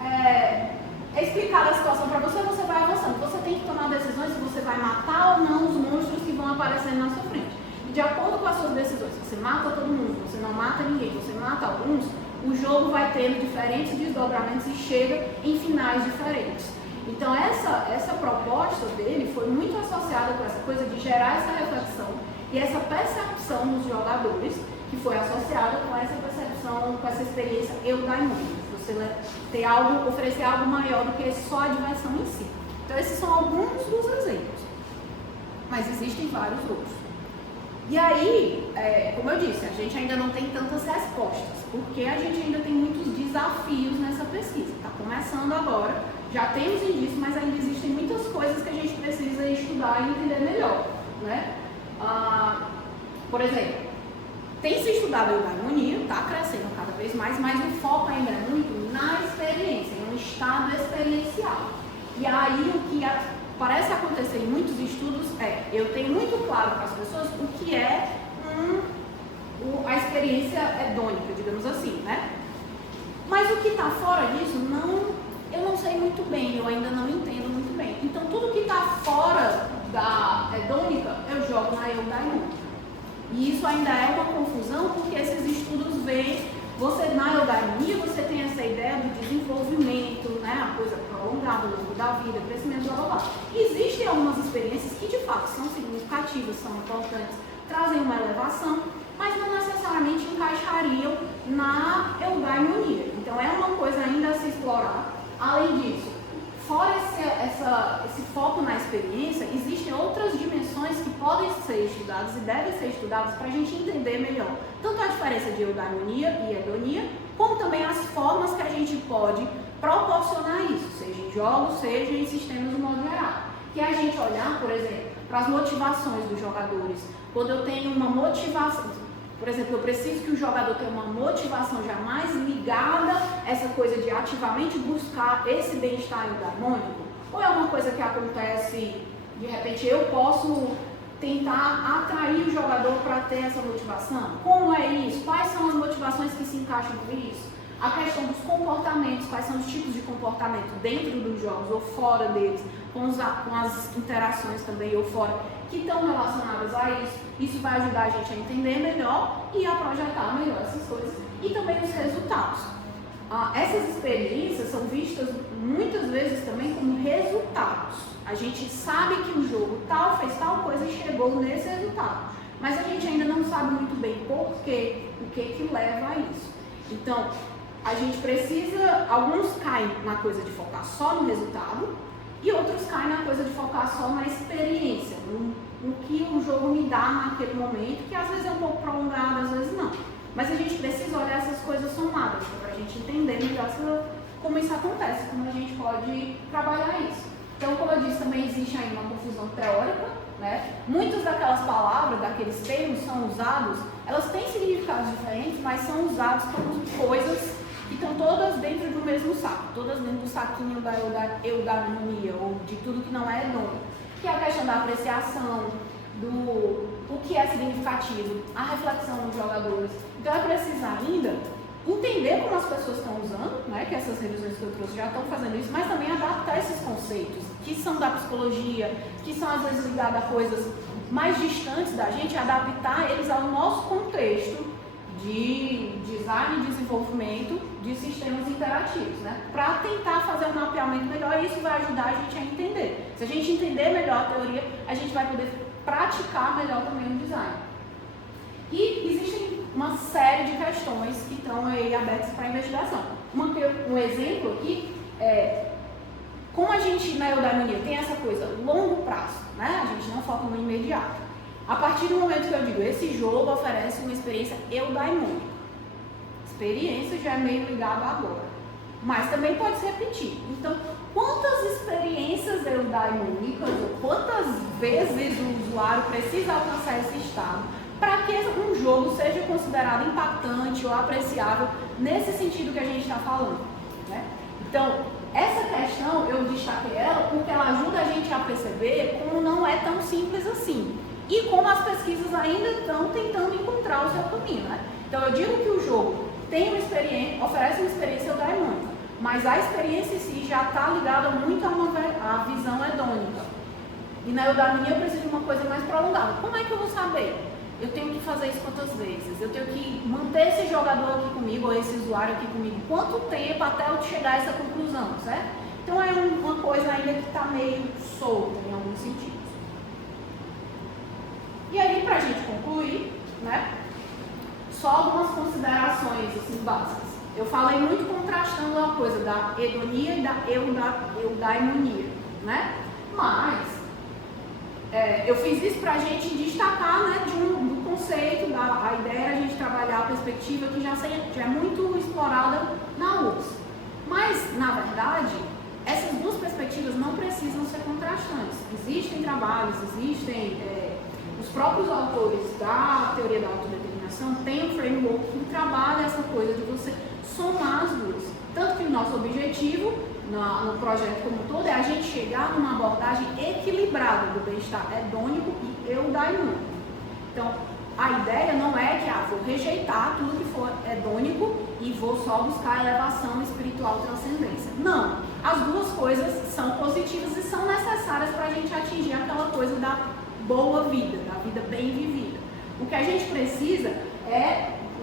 é explicada a situação para você, você vai avançando. Você tem que tomar decisões se você vai matar ou não os monstros que vão aparecendo na sua frente. E de acordo com as suas decisões, se você mata todo mundo, você não mata ninguém, você mata alguns, o jogo vai tendo diferentes desdobramentos e chega em finais diferentes. Então essa proposta dele foi muito associada com essa coisa de gerar essa reflexão e essa percepção dos jogadores, que foi associada com essa percepção, com essa experiência eudaimônica. Você ter algo, oferecer algo maior do que só a diversão em si. Então esses são alguns dos exemplos, mas existem vários outros. E aí, como eu disse, a gente ainda não tem tantas respostas, porque a gente ainda tem muitos desafios nessa pesquisa. Está começando agora, já temos indícios, mas ainda existem muitas coisas que a gente precisa estudar e entender melhor, né? Por exemplo, tem se estudado a eudaimonia, está crescendo cada vez mais, mas o foco ainda é muito na experiência, no estado experiencial. E aí o que parece acontecer em muitos estudos eu tenho muito claro para as pessoas o que é a experiência hedônica, digamos assim, né? Mas o que está fora disso, eu não sei muito bem, eu ainda não entendo muito bem. Então tudo que está fora da hedônica, eu jogo na eudaimônica. E isso ainda é uma confusão, porque esses estudos veem, na eudaimonia você tem essa ideia do desenvolvimento, né, a coisa prolongada ao longo da vida, crescimento, blá blá blá. Existem algumas experiências que de fato são significativas, são importantes, trazem uma elevação, mas não necessariamente encaixariam na eudaimonia. Então é uma coisa ainda a se explorar. Além disso, fora esse foco na experiência, existem outras dimensões que podem ser estudadas e devem ser estudadas para a gente entender melhor tanto a diferença de eudaimonia e hedonia, como também as formas que a gente pode proporcionar isso, seja em jogos, seja em sistemas de modo geral. Que é a gente olhar, por exemplo, para as motivações dos jogadores. Quando eu tenho uma motivação, por exemplo, eu preciso que o jogador tenha uma motivação já mais ligada a essa coisa de ativamente buscar esse bem-estar eudaimônico? Ou é uma coisa que acontece, de repente eu posso tentar atrair o jogador para ter essa motivação? Como é isso? Quais são as motivações que se encaixam com isso? A questão dos comportamentos, quais são os tipos de comportamento dentro dos jogos ou fora deles, com as interações também ou fora, que estão relacionadas a isso. Isso vai ajudar a gente a entender melhor e a projetar melhor essas coisas. E também os resultados. Essas experiências são vistas muitas vezes também como resultados. A gente sabe que o jogo tal fez tal coisa e chegou nesse resultado. Mas a gente ainda não sabe muito bem por quê, o que leva a isso. Então, a gente precisa, alguns caem na coisa de focar só no resultado e outros caem na coisa de focar só na experiência, no que o jogo me dá naquele momento, que às vezes é um pouco prolongado, às vezes não. Mas a gente precisa olhar essas coisas somadas, para a gente entender melhor como isso acontece, como a gente pode trabalhar isso. Então, como eu disse, também existe aí uma confusão teórica, né? Muitas daquelas palavras, daqueles termos são usados, elas têm significados diferentes, mas são usados como coisas que estão todas dentro do mesmo saco, todas dentro do saquinho da eudaimonia, ou de tudo que não é hedônico, que é a questão da apreciação, o que é significativo, a reflexão dos jogadores. Então é preciso ainda entender como as pessoas estão usando, né, que essas revisões que eu trouxe já estão fazendo isso, mas também adaptar esses conceitos, que são da psicologia, que são às vezes ligados a coisas mais distantes da gente, adaptar eles ao nosso contexto de design e desenvolvimento de sistemas interativos, né? Para tentar fazer um mapeamento melhor, e isso vai ajudar a gente a entender. Se a gente entender melhor a teoria, a gente vai poder praticar melhor também o design. E existem uma série de questões que estão aí abertas para investigação. Um exemplo aqui é, como a gente na eudaimonia tem essa coisa longo prazo, né? A gente não foca no imediato. A partir do momento que eu digo, esse jogo oferece uma experiência eudaimônica. Experiência já é meio ligado agora, mas também pode se repetir. Então, quantas experiências eudaimônicas, ou quantas vezes o usuário precisa alcançar esse estado para que um jogo seja considerado impactante ou apreciável nesse sentido que a gente está falando, né? Então, essa questão eu destaquei ela porque ela ajuda a gente a perceber como não é tão simples assim e como as pesquisas ainda estão tentando encontrar o seu caminho, né? Então, eu digo que o jogo tem uma experiência, oferece uma experiência eudaimônica, mas a experiência em si já está ligada muito a visão hedônica. E na eudaimonia eu preciso de uma coisa mais prolongada. Como é que eu vou saber? Eu tenho que fazer isso quantas vezes? Eu tenho que manter esse jogador aqui comigo, ou esse usuário aqui comigo, quanto tempo até eu chegar a essa conclusão, certo? Então é uma coisa ainda que está meio solta em alguns sentidos. E aí, para a gente concluir, né? Só algumas considerações assim, básicas. Eu falei muito contrastando a coisa da hedonia e da eudaimonia, né? Mas eu fiz isso para a gente destacar, né, do conceito, a ideia era a gente trabalhar a perspectiva que já é muito explorada na UFRGS. Mas, na verdade, essas duas perspectivas não precisam ser contrastantes. Existem trabalhos, os próprios autores da teoria da autodeterminação têm um framework que trabalha essa coisa de você somar as duas. Tanto que o nosso objetivo no projeto como um todo é a gente chegar numa abordagem equilibrada do bem-estar hedônico e eudaimônico. Então, a ideia não é que vou rejeitar tudo que for hedônico e vou só buscar elevação espiritual, transcendência. Não, as duas coisas são positivas e são necessárias para a gente atingir aquela coisa da boa vida, da vida bem vivida. O que a gente precisa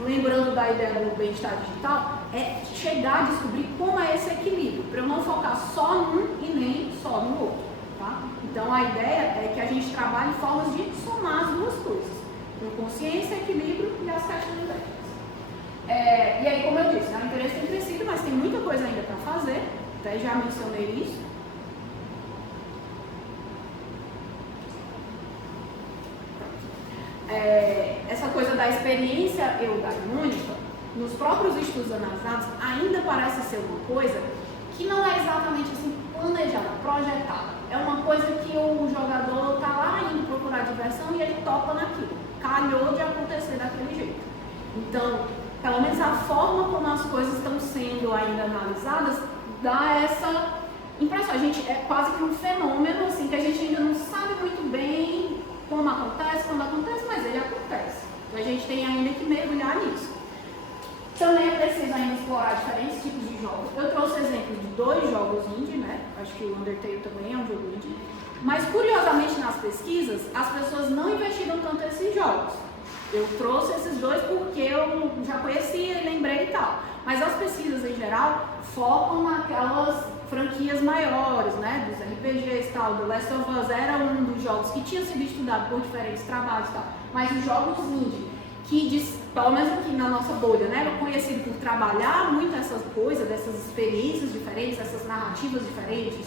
lembrando da ideia do bem-estar digital, é chegar a descobrir como é esse equilíbrio, para eu não focar só num e nem só no outro, tá? Então a ideia é que a gente trabalhe formas de somar as duas coisas, com consciência, equilíbrio e as questões éticas. E aí, como eu disse, o interesse tem crescido, mas tem muita coisa ainda para fazer, até já mencionei isso. Essa coisa da experiência eudaimônica, nos próprios estudos analisados, ainda parece ser uma coisa que não é exatamente assim planejada, projetada. É uma coisa que o jogador está lá indo procurar diversão e ele topa naquilo. Calhou de acontecer daquele jeito. Então, pelo menos a forma como as coisas estão sendo ainda analisadas dá essa impressão. A gente é quase que um fenômeno assim, que a gente ainda não sabe muito bem como acontece, quando acontece, mas ele acontece. Então a gente tem ainda que mergulhar nisso. Também é preciso ainda explorar diferentes tipos de jogos. Eu trouxe exemplos de 2 jogos indie, né? Acho que o Undertale também é um jogo indie. Mas curiosamente nas pesquisas, as pessoas não investiram tanto nesses jogos. Eu trouxe esses 2 porque eu já conhecia e lembrei e tal. Mas as pesquisas em geral focam naquelas franquias maiores, né, dos RPGs e tal. The Last of Us era um dos jogos que tinha sido estudado por diferentes trabalhos e tal. Mas os jogos indie, que pelo menos aqui na nossa bolha, né, era conhecido por trabalhar muito essas coisas, dessas experiências diferentes, essas narrativas diferentes,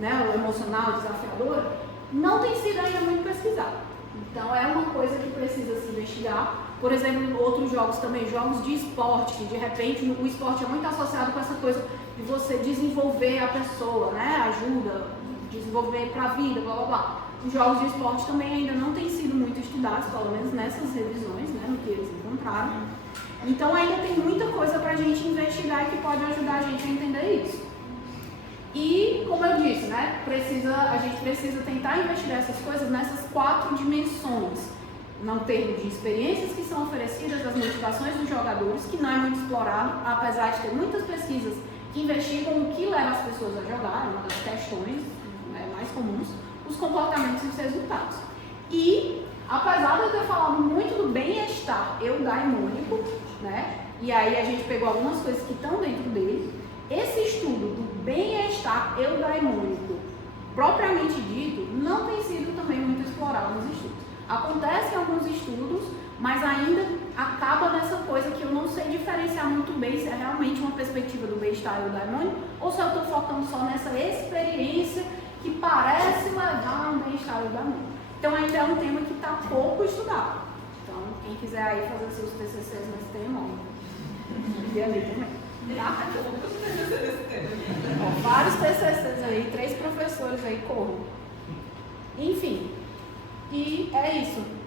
né, o emocional, desafiador, não tem sido ainda muito pesquisado. Então é uma coisa que precisa se investigar. Por exemplo, outros jogos também, jogos de esporte, que de repente o esporte é muito associado com essa coisa de você desenvolver a pessoa, né? Ajuda, desenvolver para a vida, blá blá blá. Os jogos de esporte também ainda não têm sido muito estudados, pelo menos nessas revisões, né? No que eles encontraram. Então ainda tem muita coisa para a gente investigar e que pode ajudar a gente a entender isso. E, como eu disse, né? A gente precisa tentar investigar essas coisas nessas 4 dimensões. No termo de experiências que são oferecidas, das motivações dos jogadores, que não é muito explorado, apesar de ter muitas pesquisas que investigam o que leva as pessoas a jogar, é uma das questões, né, mais comuns, os comportamentos e os resultados. E, apesar de eu ter falado muito do bem-estar eudaimônico, né, e aí a gente pegou algumas coisas que estão dentro dele, esse estudo do bem-estar eudaimônico, propriamente dito, não tem sido também muito explorado nos estudos. Acontecem alguns estudos, mas ainda acaba nessa coisa que eu não sei diferenciar muito bem se é realmente uma perspectiva do bem-estar e o daimônio, ou se eu estou focando só nessa experiência que parece levar um bem-estar e o daimônio. Então ainda é um tema que está pouco estudado. Então quem quiser aí fazer seus TCCs nesse tema, e ali também. Tá? Ó, vários TCCs aí, 3 professores aí corram. Enfim, e é isso.